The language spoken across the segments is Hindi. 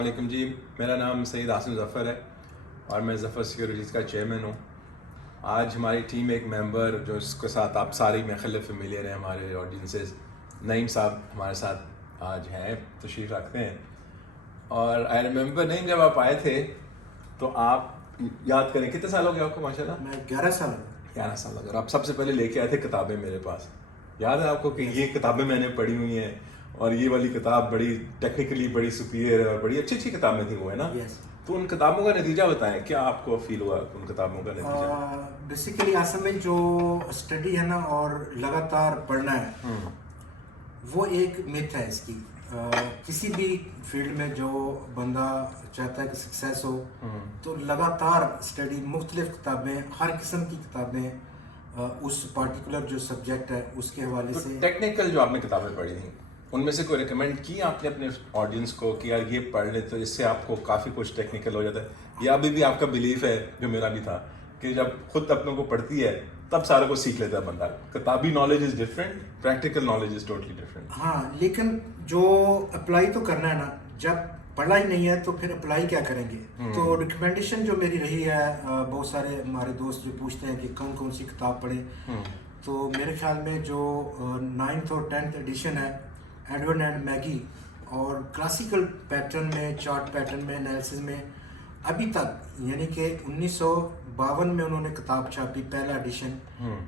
वालेकुम जी। मेरा नाम सईद आसिम ज़फ़र है और मैं ज़फ़र सिक्योरिटीज़ का चेयरमैन हूँ। आज हमारी टीम एक मेंबर जो इसके साथ आप सारे मेरे ख्याल फेमिलियर हैं, हमारे ऑडियंसेस, नईम साहब हमारे साथ आज हैं, तशरीफ़ रखते हैं। और आई रिमेंबर नईम, जब आप आए थे तो आप याद करें कितने साल हो गए आपको? माशाल्लाह मैं 11 साल 11 साल हो गए। और आप सबसे पहले लेके आए थे किताबें मेरे पास। याद है आपको कि Yes. ये किताबें मैंने पढ़ी हुई हैं और ये वाली किताब बड़ी टेक्निकली बड़ी सुपीरियर है और बड़ी अच्छी अच्छी किताबें थी वो, है ना? यस तो उन किताबों का नतीजा बताएं, क्या आपको फील हुआ उन किताबों का नतीजा? बेसिकली आसम में जो स्टडी है ना और लगातार पढ़ना है वो एक मिथ है इसकी। किसी भी फील्ड में जो बंदा चाहता है कि सक्सेस हो तो लगातार स्टडी, मुख्तलिफ किताबें, हर किस्म की किताबें, उस पार्टिकुलर जो सब्जेक्ट है उसके हवाले तो से। टेक्निकल जो आपने किताबें पढ़ी थी उनमें से कोई रिकमेंड की आपने अपने ऑडियंस को कि यार ये पढ़ ले तो इससे आपको काफ़ी कुछ टेक्निकल हो जाता है, या अभी भी आपका बिलीफ है जो मेरा भी था कि जब खुद अपनों को पढ़ती है तब सारा कुछ सीख लेता है बंदा? किताबी knowledge is different, practical knowledge is totally different. हाँ, लेकिन जो अप्लाई तो करना है ना, जब पढ़ा ही नहीं है तो फिर अप्लाई क्या करेंगे। तो रिकमेंडेशन जो मेरी रही है, बहुत सारे हमारे दोस्त जो पूछते हैं कि कौन कौन सी किताब पढ़े, तो मेरे ख्याल में जो 9th और 10th एडिशन है, एडवर्ड एंड मैगी, और क्लासिकल पैटर्न में, चार्ट पैटर्न में, एनालिसिस में, अभी तक यानी कि 1952 में उन्होंने किताब छापी, पहला एडिशन,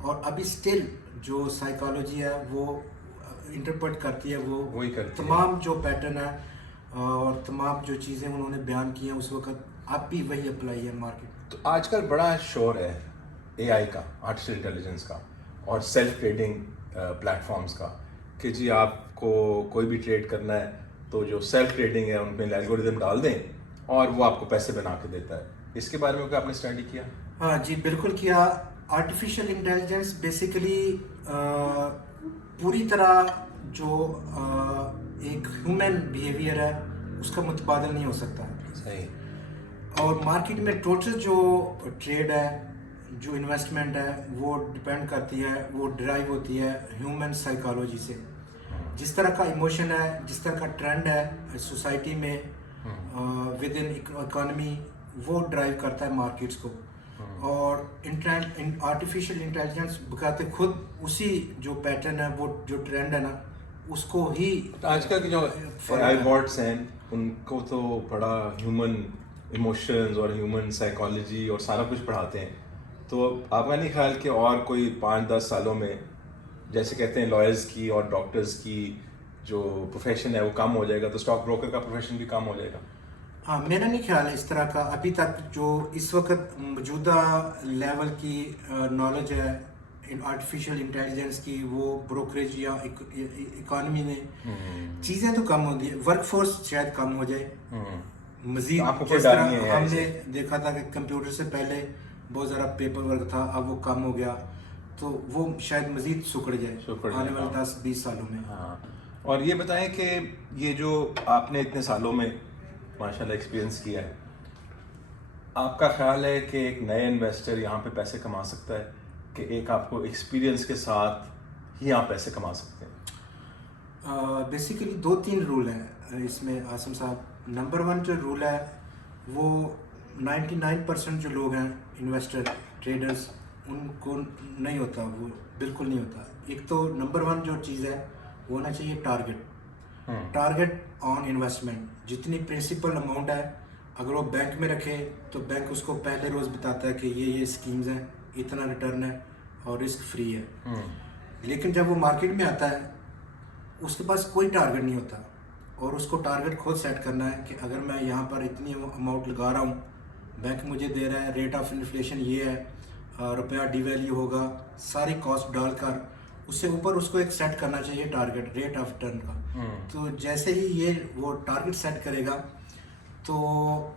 और अभी स्टिल जो साइकोलॉजी है वो इंटरप्रेट करती है, वो वही करती है। तमाम जो पैटर्न है और तमाम जो चीज़ें उन्होंने बयान की हैं उस वक्त, अब भी वही अप्लाई है मार्केट। तो आजकल बड़ा शोर है एआई का, आर्टिफिशियल इंटेलिजेंस का और सेल्फ ट्रेडिंग प्लेटफॉर्म्स का कि जी आपको कोई भी ट्रेड करना है तो जो सेल्फ ट्रेडिंग है उनमें एल्गोरिदम डाल दें और वो आपको पैसे बना के देता है। इसके बारे में क्या आपने स्टडी किया? हाँ जी, बिल्कुल किया। आर्टिफिशियल इंटेलिजेंस बेसिकली पूरी तरह जो एक ह्यूमन बिहेवियर है उसका मुतबादल नहीं हो सकता। सही। और मार्केट में टोटल जो ट्रेड है, जो इन्वेस्टमेंट है, वो डिपेंड करती है, वो ड्राइव होती है ह्यूमन साइकोलॉजी से। जिस तरह का इमोशन है, जिस तरह का ट्रेंड है सोसाइटी में, विद इन इकोनॉमी, वो ड्राइव करता है मार्केट्स को। और आर्टिफिशियल इंटेलिजेंस बकाते खुद उसी जो पैटर्न है, वो जो ट्रेंड है ना, उसको ही तो आजकल के जो एआई बॉट्स हैं उनको तो बड़ा ह्यूमन इमोशंस और ह्यूमन साइकोलॉजी और सारा कुछ पढ़ाते हैं। तो आपका नहीं ख्याल कि और कोई 5-10 सालों में, जैसे कहते हैं लॉयर्स की और डॉक्टर्स की जो प्रोफेशन है वो कम हो जाएगा, तो स्टॉक ब्रोकर का प्रोफेशन भी कम हो जाएगा? हाँ, मेरा नहीं ख्याल है इस तरह का। अभी तक जो इस वक्त मौजूदा लेवल की नॉलेज है आर्टिफिशियल इंटेलिजेंस की, वो ब्रोकरेज या इकोनॉमी ने चीज़ें तो कम होती है, वर्कफोर्स शायद कम हो जाए मजीद। आपको कोई जिस डर नहीं तरह है हमने ऐसे? देखा था कि कंप्यूटर से पहले बहुत ज़्यादा पेपर वर्क था, अब वो कम हो गया, तो वो शायद मजीद सुकड़ आने वाले जाएगा। 10-20 सालों में। हाँ। और ये बताएं कि ये जो आपने इतने सालों में माशाल्लाह एक्सपीरियंस किया है, आपका ख्याल है कि एक नए इन्वेस्टर यहाँ पे पैसे कमा सकता है कि एक आपको एक्सपीरियंस के साथ ही आप पैसे कमा सकते हैं? बेसिकली 2-3 रूल हैं इसमें आसम साहब। नंबर 1 जो रूल है वो 99% जो लोग हैं इन्वेस्टर, ट्रेडर्स, उनको नहीं होता, वो बिल्कुल नहीं होता। एक तो नंबर 1 जो चीज़ है वो होना चाहिए टारगेट। टारगेट ऑन इन्वेस्टमेंट, जितनी प्रिंसिपल अमाउंट है अगर वो बैंक में रखे तो बैंक उसको पहले रोज़ बताता है कि ये स्कीम्स हैं, इतना रिटर्न है और रिस्क फ्री है। लेकिन जब वो मार्केट में आता है उसके पास कोई टारगेट नहीं होता, और उसको टारगेट खुद सेट करना है कि अगर मैं यहाँ पर इतनी अमाउंट लगा रहा हूँ, बैंक मुझे दे रहा है, रेट ऑफ इन्फ्लेशन ये है, रुपया डिवैल्यू होगा, सारी कॉस्ट डालकर उससे ऊपर उसको एक सेट करना चाहिए टारगेट, रेट ऑफ रिटर्न का। तो जैसे ही ये वो टारगेट सेट करेगा तो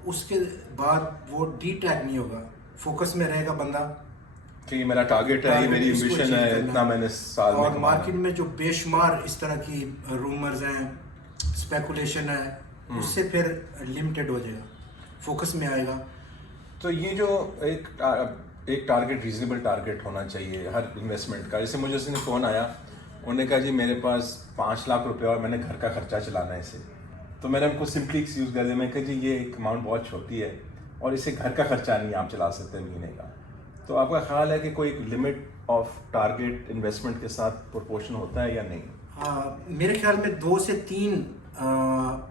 उसके बाद वो डी टैग नहीं होगा, फोकस में रहेगा बंदा कि ये मेरा टारगेट है, ये मेरी इसको एम्बिशन achieve है, करना इतना मैंने साल में और कमाना मार्केट में जो बेशुमार इस तरह की रूमर्स हैं, स्पेकुलेशन है, उससे फिर लिमिटेड हो जाएगा, फोकस में आएगा। तो ये जो एक टारगेट, रीजनेबल टारगेट होना चाहिए हर इन्वेस्टमेंट का। जैसे मुझे उसने फ़ोन आया, उन्होंने कहा जी मेरे पास 5 लाख रुपए और मैंने घर का खर्चा चलाना है इसे, तो मैंने उनको सिंपली यूज़ कर दिया, मैं कहा जी ये एक अमाउंट बहुत छोटी है और इससे घर का खर्चा नहीं आप चला सकते महीने का। तो आपका ख्याल है कि कोई लिमिट ऑफ टारगेट इन्वेस्टमेंट के साथ प्रोपोर्शन होता है या नहीं? मेरे ख्याल में 2 से 3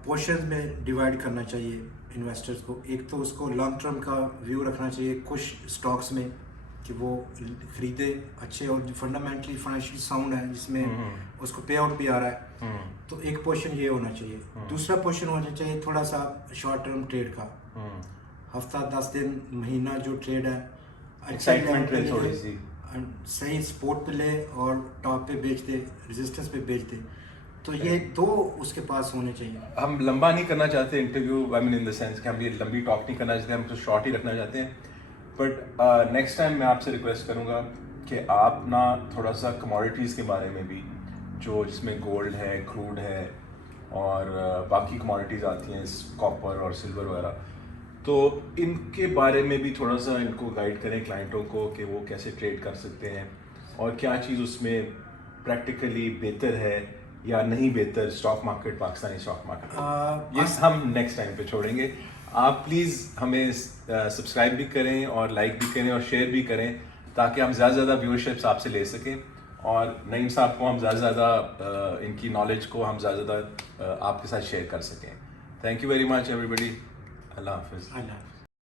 पोर्शन में डिवाइड करना चाहिए इन्वेस्टर्स को। एक तो उसको लॉन्ग टर्म का व्यू रखना चाहिए कुछ स्टॉक्स में कि वो खरीदे अच्छे और जो फंडामेंटली फाइनेंशियली साउंड है जिसमें उसको पे आउट भी आ रहा है, तो एक पोर्शन ये होना चाहिए। दूसरा पोर्शन होना चाहिए थोड़ा सा शॉर्ट टर्म ट्रेड का, हफ्ता 10 दिन महीना जो ट्रेड है एक्साइटमेंट रहे थोड़ी सी, सही स्पोर्ट पे ले और टॉप पे बेच दे, रेजिस्टेंस पे बेच दे। तो ये 2 उसके पास होने चाहिए। हम लंबा नहीं करना चाहते interview, I mean in the sense कि हम ये लंबी टॉक नहीं करना चाहते, हम तो शॉर्ट ही रखना चाहते हैं। बट नेक्स्ट टाइम मैं आपसे रिक्वेस्ट करूँगा कि आप ना थोड़ा सा कमोडिटीज़ के बारे में भी, जो जिसमें गोल्ड है, क्रूड है और बाकी कमोडिटीज़ आती हैं, कॉपर और सिल्वर वगैरह, तो इनके बारे में भी थोड़ा सा इनको गाइड करें क्लाइंटों को कि वो कैसे ट्रेड कर सकते हैं और क्या चीज़ उसमें प्रैक्टिकली बेहतर है या नहीं बेहतर stock market, Pakistani stock market. ये हम नेक्स्ट टाइम पे छोड़ेंगे। आप प्लीज़ हमें सब्सक्राइब भी करें और लाइक भी करें और शेयर भी करें ताकि हम ज़्यादा से ज़्यादा व्यूअरशिप्स आपसे ले सकें और नईम साहब को हम ज़्यादा से ज़्यादा इनकी नॉलेज को हम ज़्यादा से ज़्यादा आपके साथ शेयर कर सकें। Thank you very much everybody. अल्लाह हाफिज़।